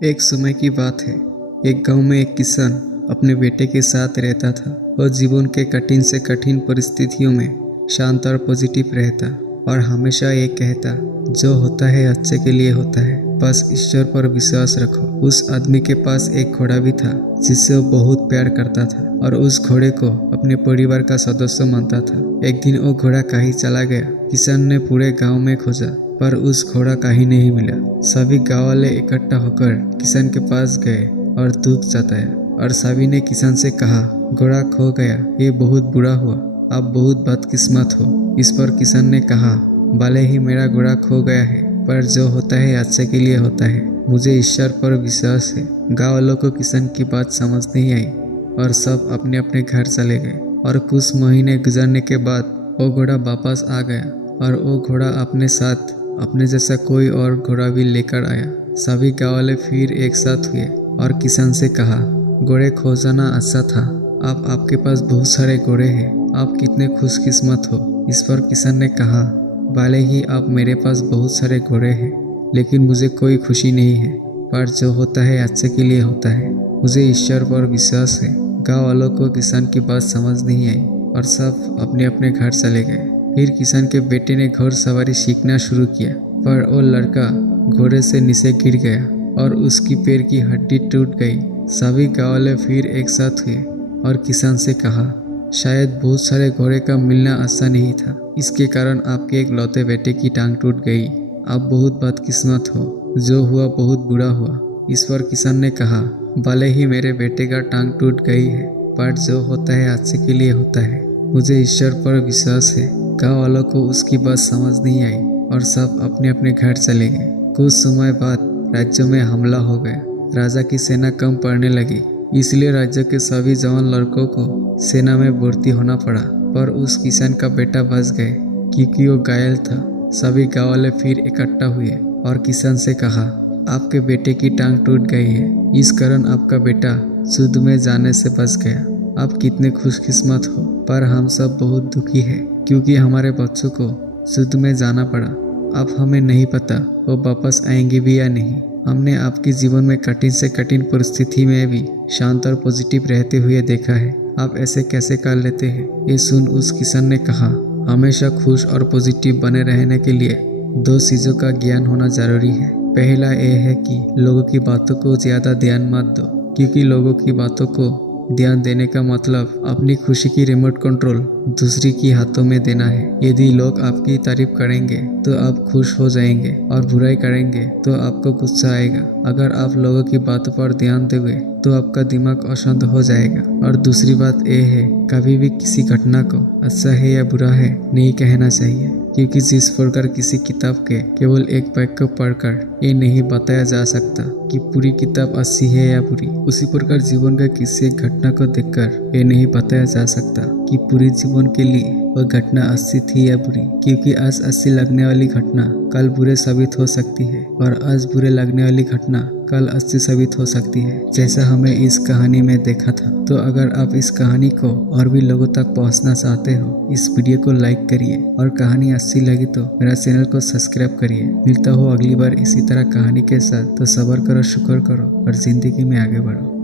एक समय की बात है। एक गांव में एक किसान अपने बेटे के साथ रहता था। वह जीवन के कठिन से कठिन परिस्थितियों में शांत और पॉजिटिव रहता और हमेशा ये कहता, जो होता है अच्छे के लिए होता है, बस ईश्वर पर विश्वास रखो। उस आदमी के पास एक घोड़ा भी था जिससे वो बहुत प्यार करता था और उस घोड़े को अपने परिवार का सदस्य मानता था। एक दिन वो घोड़ा कहीं चला गया। किसान ने पूरे गांव में खोजा पर उस घोड़ा कहीं नहीं मिला। सभी गांव वाले इकट्ठा होकर किसान के पास गए और दुख जताया और सभी ने किसान से कहा, घोड़ा खो गया, ये बहुत बुरा हुआ, आप बहुत बदकिस्मत हो। इस पर किसान ने कहा, भले ही मेरा घोड़ा खो गया है पर जो होता है अच्छे के लिए होता है, मुझे ईश्वर पर विश्वास है। गाँव वालों को किसान की बात समझ नहीं आई और सब अपने अपने घर चले गए। और कुछ महीने गुजरने के बाद वो घोड़ा वापस आ गया और वो घोड़ा अपने साथ अपने जैसा कोई और घोड़ा भी लेकर आया। सभी गाँव वाले फिर एक साथ हुए और किसान से कहा, घोड़े खो जाना अच्छा था, अब आपके पास बहुत सारे घोड़े हैं, आप कितने खुशकिस्मत हो। इस पर किसान ने कहा, भले ही अब मेरे पास बहुत सारे घोड़े हैं लेकिन मुझे कोई खुशी नहीं है, पर जो होता है अच्छे के लिए होता है, मुझे ईश्वर पर विश्वास है। गाँव वालों को किसान की बात समझ नहीं आई और सब अपने अपने घर चले गए। फिर किसान के बेटे ने घोड़सवारी सीखना शुरू किया पर वो लड़का घोड़े से नीचे गिर गया और उसकी पैर की हड्डी टूट गई। सभी गाँव वाले फिर एक साथ हुए और किसान से कहा, शायद बहुत सारे घोड़े का मिलना आसान नहीं था, इसके कारण आपके एक लौते बेटे की टांग टूट गई। आप बहुत बदकिस्मत हो, जो हुआ बहुत बुरा हुआ। इस पर किसान ने कहा, भले ही मेरे बेटे का टांग टूट गई है पर जो होता है अच्छे के लिए होता है, मुझे ईश्वर पर विश्वास है। गाँव वालों को उसकी बात समझ नहीं आई और सब अपने अपने घर चले गए। कुछ समय बाद राज्य में हमला हो गया। राजा की सेना कम पड़ने लगी, इसलिए राज्य के सभी जवान लड़कों को सेना में भर्ती होना पड़ा। पर उस किसान का बेटा बच गए क्योंकि वो घायल था। सभी गाँव वाले फिर इकट्ठा हुए और किसान से कहा, आपके बेटे की टांग टूट गई है, इस कारण आपका बेटा युद्ध में जाने से बच गया। आप कितने खुशकिस्मत हो, पर हम सब बहुत दुखी हैं क्योंकि हमारे बच्चों को युद्ध में जाना पड़ा। अब हमें नहीं पता वो वापस आएंगे भी या नहीं। हमने आपके जीवन में कठिन से कठिन परिस्थिति में भी शांत और पॉजिटिव रहते हुए देखा है, आप ऐसे कैसे कर लेते हैं। ये सुन उस किसान ने कहा, हमेशा खुश और पॉजिटिव बने रहने के लिए दो चीज़ों का ज्ञान होना जरूरी है। पहला ये है कि लोगों की बातों को ज़्यादा ध्यान मत दो, क्योंकि लोगों की बातों को ध्यान देने का मतलब अपनी खुशी की रिमोट कंट्रोल दूसरी के हाथों में देना है। यदि लोग आपकी तारीफ करेंगे तो आप खुश हो जाएंगे और बुराई करेंगे तो आपको गुस्सा आएगा। अगर आप लोगों की बातों पर ध्यान दोगे तो आपका दिमाग अशांत हो जाएगा। और दूसरी बात यह है, कभी भी किसी घटना को अच्छा है या बुरा है नहीं कहना चाहिए, क्योंकि जिस प्रकार किसी किताब के केवल एक वाक्य को पढ़कर ये नहीं बताया जा सकता कि पूरी किताब अच्छी है या बुरी, उसी प्रकार जीवन का किसी एक घटना को देखकर ये नहीं बताया जा सकता कि पूरी जीवन के लिए वह घटना अच्छी थी या बुरी, क्योंकि आज अच्छी लगने वाली घटना कल बुरे साबित हो सकती है और आज बुरे लगने वाली घटना कल अच्छी साबित हो सकती है, जैसा हमें इस कहानी में देखा था। तो अगर आप इस कहानी को और भी लोगों तक पहुंचना चाहते हो, इस वीडियो को लाइक करिए और कहानी अच्छी लगी तो मेरा चैनल को सब्सक्राइब करिए। मिलता हो अगली बार इसी तरह कहानी के साथ। तो सब्र करो, शुक्र करो और जिंदगी में आगे बढ़ो।